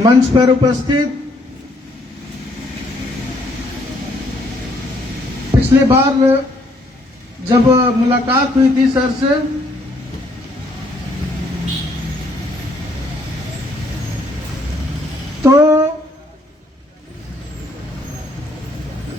मंच पर उपस्थित पिछली बार जब मुलाकात हुई थी सर से, तो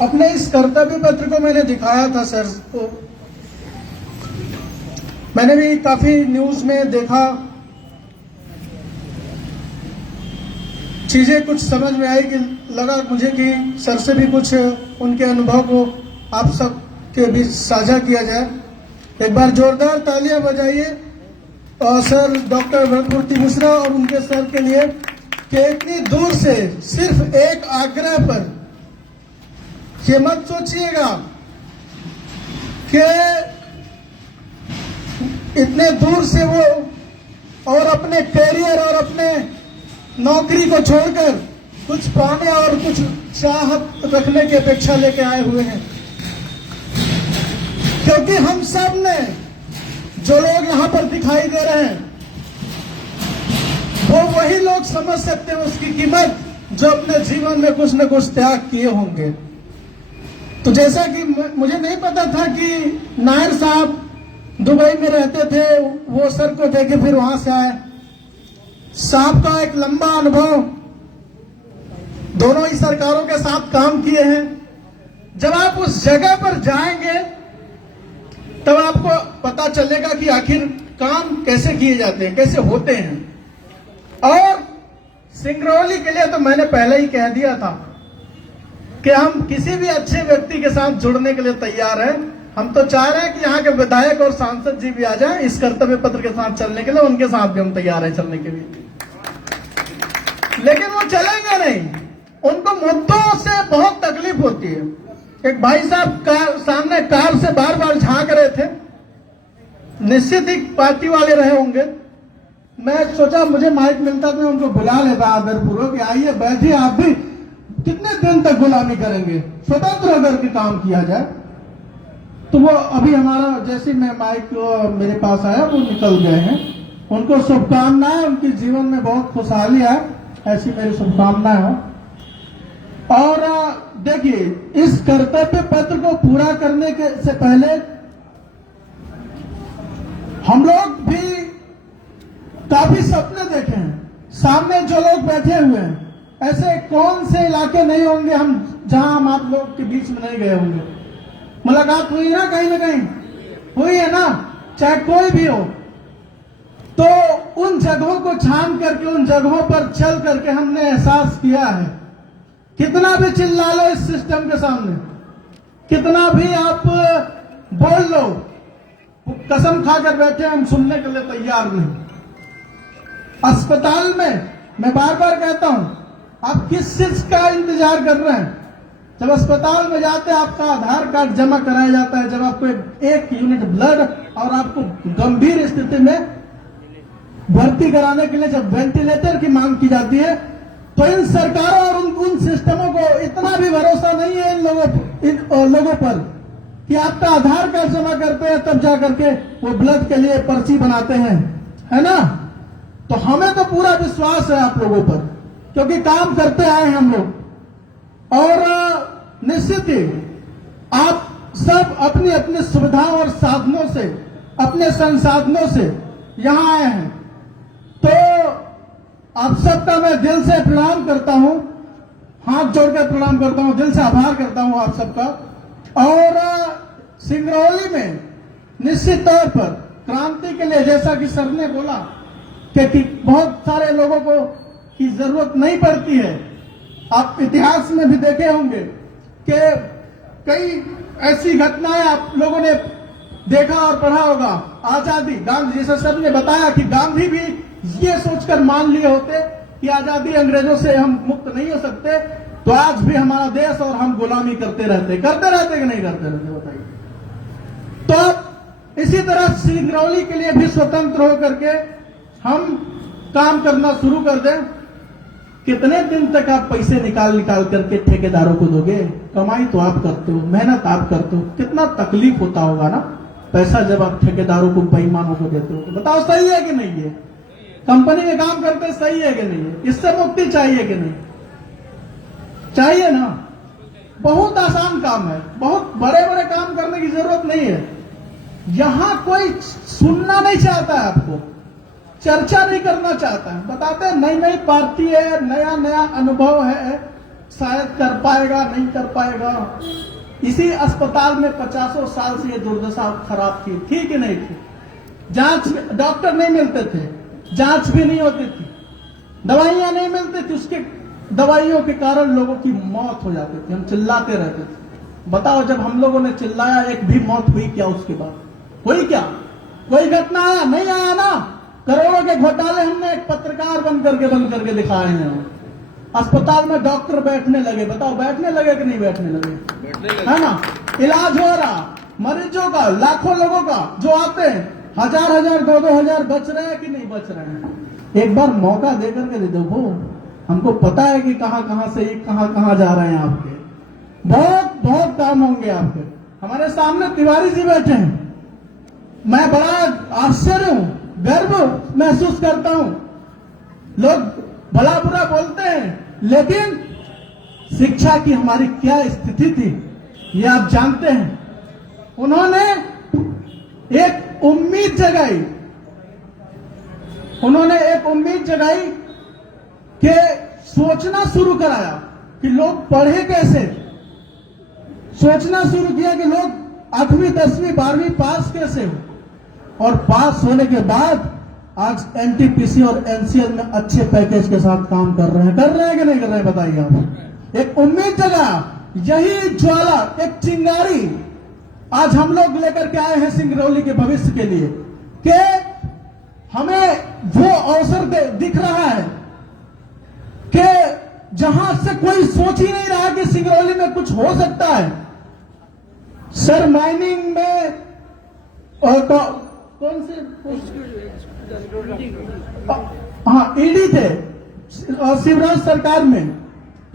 अपने इस कर्तव्य पत्र को मैंने दिखाया था सर को। मैंने भी काफी न्यूज में देखा, चीजें कुछ समझ में आई कि लगा मुझे कि सर से भी कुछ उनके अनुभव को आप सब के बीच साझा किया जाए। एक बार जोरदार तालियां बजाइए और सर डॉक्टर भरतमूर्ति मिश्रा और उनके सर के लिए कि इतनी दूर से सिर्फ एक आग्रह पर, ये मत सोचिएगा कि इतने दूर से वो और अपने कैरियर और अपने नौकरी को छोड़कर कुछ पाने और कुछ चाहत रखने की अपेक्षा लेके आए हुए हैं, क्योंकि हम सब ने जो लोग यहां पर दिखाई दे रहे हैं वो वही लोग समझ सकते हैं उसकी कीमत जो अपने जीवन में कुछ न कुछ त्याग किए होंगे। तो जैसा कि मुझे नहीं पता था कि नायर साहब दुबई में रहते थे, वो सर को देखे फिर वहां से आए। साहब का एक लंबा अनुभव, दोनों ही सरकारों के साथ काम किए हैं। जब आप उस जगह पर जाएंगे तब आपको पता चलेगा कि आखिर काम कैसे किए जाते हैं, कैसे होते हैं। और सिंगरौली के लिए तो मैंने पहले ही कह दिया था कि हम किसी भी अच्छे व्यक्ति के साथ जुड़ने के लिए तैयार हैं। हम तो चाह रहे हैं कि यहाँ के विधायक और सांसद जी भी आ जाएं इस कर्तव्य पत्र के साथ चलने के लिए, उनके साथ भी हम तैयार हैं चलने के लिए। लेकिन वो चलेंगे नहीं, उनको मुद्दों से बहुत तकलीफ होती है। एक भाई साहब सामने कार से बार बार झांक रहे थे, निश्चित ही पार्टी वाले रहे होंगे। मैं सोचा मुझे माइक मिलता तो मैं उनको बुला लेता आदरपूर्वक कि आइए बैठिए, आप भी कितने दिन तक गुलामी करेंगे, स्वतंत्र होकर के काम किया जाए। तो वो अभी हमारा जैसे मैं माइक मेरे पास आया वो निकल गए हैं। उनको शुभकामनाएं, उनके जीवन में बहुत खुशहाली आए, ऐसी मेरी शुभकामनाएं हो। और देखिए, इस कर्तव्य पत्र को पूरा करने के से पहले हम लोग भी काफी सपने देखे हैं। सामने जो लोग बैठे हुए हैं, ऐसे कौन से इलाके नहीं होंगे हम जहां हम आप लोग के बीच में नहीं गए होंगे। मुलाकात हुई ना कहीं हुई है ना, चाहे कोई भी हो। तो उन जगहों को छान करके, उन जगहों पर चल करके हमने एहसास किया है, कितना भी चिल्ला लो इस सिस्टम के सामने, कितना भी आप बोल लो, कसम खाकर बैठे हम सुनने के लिए तैयार नहीं। अस्पताल में मैं बार बार कहता हूं, आप किस चीज का इंतजार कर रहे हैं? जब अस्पताल में जाते हैं आपका आधार कार्ड जमा कराया जाता है, जब आपको एक यूनिट ब्लड और आपको गंभीर स्थिति में भर्ती कराने के लिए जब वेंटिलेटर की मांग की जाती है, तो इन सरकारों और उन सिस्टमों को इतना भी भरोसा नहीं है इन लोगों पर कि आपका आधार कार्ड जमा करते हैं तब जाकर के वो ब्लड के लिए पर्ची बनाते हैं, है ना। तो हमें तो पूरा विश्वास है आप लोगों पर, क्योंकि काम करते आए हैं हम लोग। और निश्चित ही आप सब अपनी अपनी सुविधाओं और साधनों से, अपने संसाधनों से यहां आए हैं। तो आप सबका मैं दिल से प्रणाम करता हूं, हाथ जोड़कर प्रणाम करता हूं, दिल से आभार करता हूं आप सबका। और सिंगरौली में निश्चित तौर पर क्रांति के लिए, जैसा कि सर ने बोला कि बहुत सारे लोगों को की जरूरत नहीं पड़ती है। आप इतिहास में भी देखे होंगे कि कई ऐसी घटनाएं आप लोगों ने देखा और पढ़ा होगा। आजादी, गांधी, जैसा सर ने बताया कि गांधी भी ये सोचकर मान लिए होते कि आजादी अंग्रेजों से हम मुक्त नहीं हो सकते, तो आज भी हमारा देश और हम गुलामी करते रहते कि नहीं करते रहते, बताइए। तो अब इसी तरह सिंगरौली के लिए भी स्वतंत्र होकर के हम काम करना शुरू कर दें। कितने दिन तक आप पैसे निकाल करके ठेकेदारों को दोगे? कमाई तो आप करते हो, मेहनत आप करते हो, कितना तकलीफ होता होगा ना पैसा जब आप ठेकेदारों को, बेईमानों को देते हो। तो बताओ सही है कि नहीं है? कंपनी में काम करते सही है कि नहीं है? इससे मुक्ति चाहिए कि नहीं चाहिए ना? बहुत आसान काम है, बहुत बड़े बड़े काम करने की जरूरत नहीं है। यहां कोई सुनना नहीं चाहता है, आपको चर्चा नहीं करना चाहता है। बताते हैं नई नई पार्टी है, नया नया अनुभव है, शायद कर पाएगा नहीं कर पाएगा। इसी अस्पताल में 50 साल से ये दुर्दशा खराब थी कि नहीं थी? जांच, डॉक्टर नहीं मिलते थे, जांच भी नहीं होती थी, दवाइयां नहीं मिलती थी, उसके दवाइयों के कारण लोगों की मौत हो जाती थी, हम चिल्लाते रहते थे। बताओ जब हम लोगों ने चिल्लाया एक भी मौत हुई क्या? उसके बाद हुई क्या? कोई घटना आया? नहीं आया ना। करोड़ों के घोटाले हमने एक पत्रकार बन करके दिखाए हैं। अस्पताल में डॉक्टर बैठने लगे, बताओ बैठने लगे कि नहीं बैठने लगे? है ना? इलाज हो रहा मरीजों का, लाखों लोगों का जो आते हैं, 1000 2 हजार बच रहे हैं कि नहीं बच रहे हैं? एक बार मौका दे करके दे दो। हमको पता है कि कहां से कहां जा रहे हैं आपके, बहुत काम होंगे आपके। हमारे सामने तिवारी जी बैठे हैं, मैं बड़ा आश्चर्य हूं, गर्व महसूस करता हूं। लोग भला बुरा बोलते हैं, लेकिन शिक्षा की हमारी क्या स्थिति थी ये आप जानते हैं। उन्होंने एक उम्मीद जगाई कि सोचना शुरू कराया कि लोग पढ़े कैसे, सोचना शुरू किया कि लोग 8वीं 10वीं 12वीं पास कैसे हो, और पास होने के बाद आज एनटीपीसी और एनसीएल में अच्छे पैकेज के साथ काम कर रहे हैं कि नहीं कर रहे हैं? बताइए आप। एक उम्मीद जगा, यही ज्वाला, एक चिंगारी आज हम लोग लेकर के आए हैं सिंगरौली के भविष्य के लिए, कि हमें वो अवसर दिख रहा है कि जहां से कोई सोच ही नहीं रहा कि सिंगरौली में कुछ हो सकता है। सर माइनिंग में कौन से ईडी थे शिवराज सरकार में,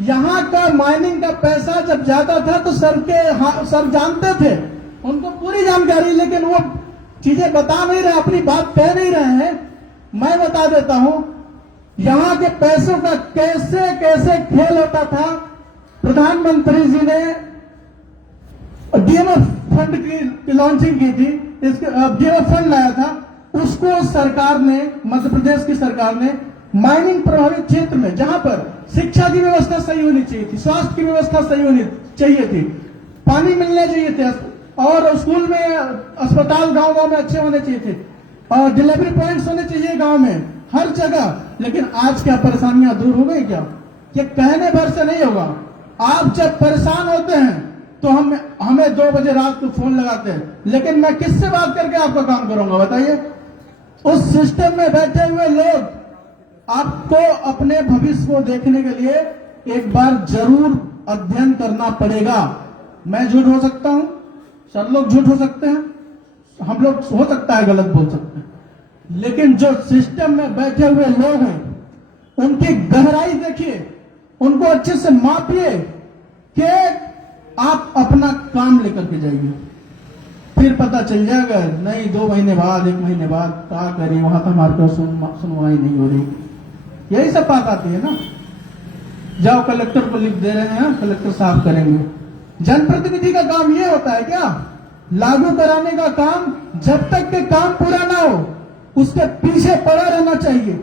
यहां का माइनिंग का पैसा जब जाता था तो सर जानते थे, उनको पूरी जानकारी, लेकिन वो चीजें बता नहीं रहे, अपनी बात कह नहीं रहे हैं। मैं बता देता हूं यहां के पैसों का कैसे कैसे खेल होता था। प्रधानमंत्री जी ने डीएमएफ फंड की लॉन्चिंग की थी, डीएमएफ फंड लाया था, उसको सरकार ने, मध्य प्रदेश की सरकार ने माइनिंग प्रभावित क्षेत्र में, जहां पर शिक्षा की व्यवस्था सही होनी चाहिए थी, स्वास्थ्य की व्यवस्था सही होनी चाहिए थी, पानी मिलने चाहिए थे, और स्कूल में, अस्पताल गांव में अच्छे होने चाहिए थे, और डिलीवरी पॉइंट्स होने चाहिए गांव में, हर जगह। लेकिन आज क्या परेशानियां दूर हो गई क्या? ये कहने भर से नहीं होगा। आप जब परेशान होते हैं तो हमें 2 बजे रात को फोन लगाते हैं, लेकिन मैं किससे बात करके आपका काम करूंगा? बताइए। उस सिस्टम में बैठे हुए लोग, आपको अपने भविष्य को देखने के लिए एक बार जरूर अध्ययन करना पड़ेगा। मैं झूठ हो सकता हूं, सब लोग झूठ हो सकते हैं, हम लोग हो सकता है गलत बोल सकते हैं, लेकिन जो सिस्टम में बैठे हुए लोग हैं उनकी गहराई देखिए, उनको अच्छे से मापिए कि आप अपना काम लेकर के जाइए, फिर पता चल जाएगा। नहीं 2 महीने बाद, 1 महीने बाद क्या करें, वहां तो हमारे पास सुनवाई नहीं हो रही, यही सब बात आती है ना। जाओ कलेक्टर को लिख दे रहे हैं, कलेक्टर साहब करेंगे। जनप्रतिनिधि का काम ये होता है क्या? लागू कराने का काम, जब तक के काम पूरा ना हो उसके पीछे पड़ा रहना चाहिए।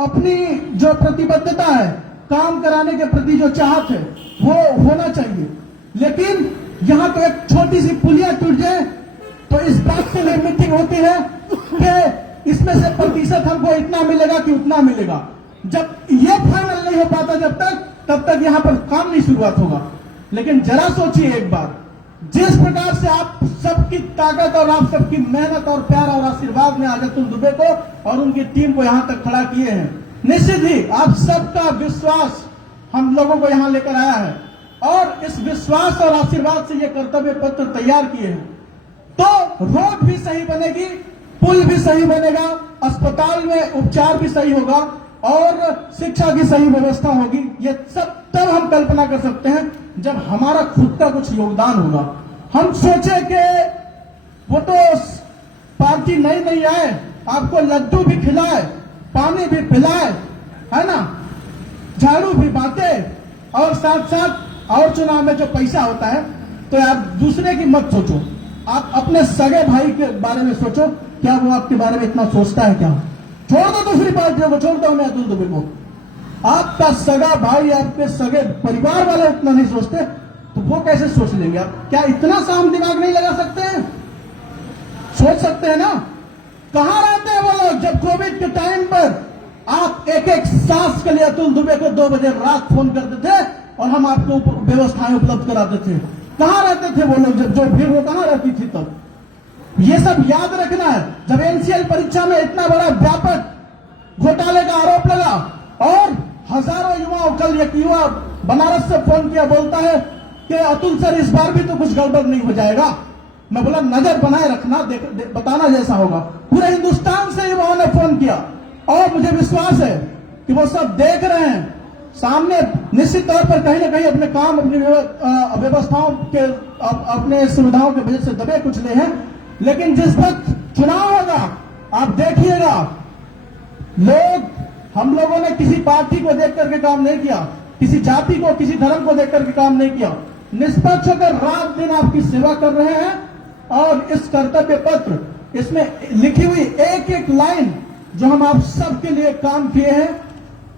अपनी जो प्रतिबद्धता है, काम कराने के प्रति जो चाहत है, वो होना चाहिए। लेकिन यहां तो एक छोटी सी पुलिया टूट जाए तो इस बात के लिए मीटिंग होती है कि इसमें से प्रतिशत हमको इतना मिलेगा कि उतना मिलेगा। जब ये फाइनल नहीं हो पाता तब तक यहां पर काम नहीं शुरुआत होगा। लेकिन जरा सोचिए एक बार, जिस प्रकार से आप सबकी ताकत और आप सबकी मेहनत और प्यार और आशीर्वाद ने आजतुल दुबे को और उनकी टीम को यहां तक खड़ा किए हैं, निश्चित ही आप सबका विश्वास हम लोगों को यहां लेकर आया है और इस विश्वास और आशीर्वाद से ये कर्तव्य पत्र तैयार किए हैं। तो रोड भी सही बनेगी, पुल भी सही बनेगा, अस्पताल में उपचार भी सही होगा और शिक्षा की सही व्यवस्था होगी। ये सब तब हम कल्पना कर सकते हैं जब हमारा खुद का कुछ योगदान होगा। हम सोचे कि वो तो पार्टी नई नई आए, आपको लड्डू भी खिलाए, पानी भी पिलाए, है ना, झाड़ू भी बांटे और साथ साथ और चुनाव में जो पैसा होता है तो आप दूसरे की मत सोचो, आप अपने सगे भाई के बारे में सोचो। क्या वो आपके बारे में इतना सोचता है क्या? छोड़ दो दूसरी पार्टियों को, छोड़ता हूं मैं अतुल दुबे को। आपका सगा भाई, आपके सगे परिवार वाले इतना नहीं सोचते तो वो कैसे सोच लेंगे आप? क्या इतना सा हम दिमाग नहीं लगा सकते हैं? सोच सकते हैं ना। कहां रहते हैं वो लोग जब कोविड के टाइम पर आप एक एक सांस के लिए अतुल दुबे को 2 बजे रात फोन करते थे और हम आपको व्यवस्थाएं उपलब्ध कराते थे? कहां रहते थे वो लोग जब जो भीड़ वो कहां रहती थी तब? ये सब याद रखना है। जब एनसीएल परीक्षा में इतना बड़ा व्यापक घोटाले का आरोप लगा और हजारों युवाओं, कल एक युवा बनारस से फोन किया, बोलता है कि अतुल सर इस बार भी तो कुछ गड़बड़ नहीं हो जाएगा। मैं बोला नजर बनाए रखना, बताना जैसा होगा। पूरे हिंदुस्तान से युवाओं ने फोन किया और मुझे विश्वास है कि वो सब देख रहे हैं सामने। निश्चित तौर पर कहीं ना कहीं अपने काम, अपनी व्यवस्थाओं के, अपने सुविधाओं की वजह से दबे कुचले हैं, लेकिन जिस वक्त चुनाव होगा आप देखिएगा, हम लोगों ने किसी पार्टी को देख करके काम नहीं किया, किसी जाति को, किसी धर्म को देख करके काम नहीं किया। निष्पक्ष होकर रात दिन आपकी सेवा कर रहे हैं और इस कर्तव्य पत्र, इसमें लिखी हुई एक एक लाइन जो हम आप सबके लिए काम किए हैं,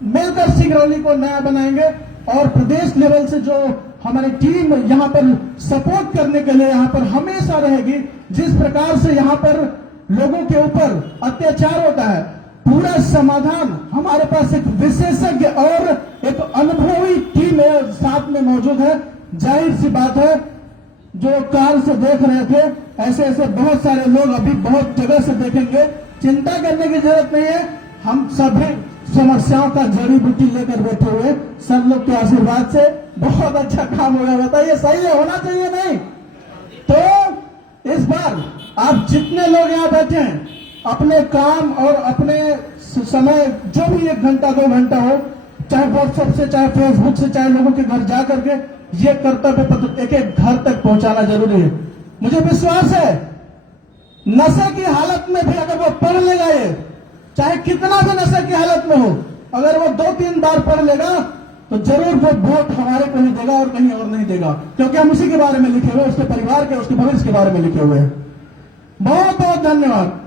मिलकर सिंगरौली को नया बनाएंगे और प्रदेश लेवल से जो हमारी टीम यहां पर सपोर्ट करने के लिए यहां पर हमेशा रहेगी। जिस प्रकार से यहां पर लोगों के ऊपर अत्याचार होता है, पूरा समाधान हमारे पास एक विशेषज्ञ और एक अनुभवी टीम साथ में मौजूद है। जाहिर सी बात है, जो काल से देख रहे थे, ऐसे ऐसे बहुत सारे लोग अभी बहुत जगह से देखेंगे। चिंता करने की जरूरत नहीं है, हम सभी समस्याओं का जड़ी बूटी लेकर बैठे हुए, सब लोग के आशीर्वाद से बहुत अच्छा काम होगा। बताइए सही है, होना चाहिए नहीं? तो इस बार आप जितने लोग यहाँ बैठे हैं, अपने काम और अपने समय, जो भी 1 घंटा 2 घंटा हो, चाहे व्हाट्सएप से, चाहे फेसबुक से, चाहे लोगों के घर जा करके ये कर्तव्य पत्र एक एक घर तक पहुंचाना जरूरी है। मुझे विश्वास है नशे की हालत में भी अगर वो पढ़ लेगा, ये चाहे कितना भी नशे की हालत में हो, अगर वो 2-3 बार पढ़ लेगा तो जरूर वो वोट हमारे को ही देगा और कहीं और नहीं देगा, क्योंकि हम उसी के बारे में लिखे हुए, उसके परिवार के, उसके भविष्य के बारे में लिखे हुए हैं। बहुत बहुत धन्यवाद।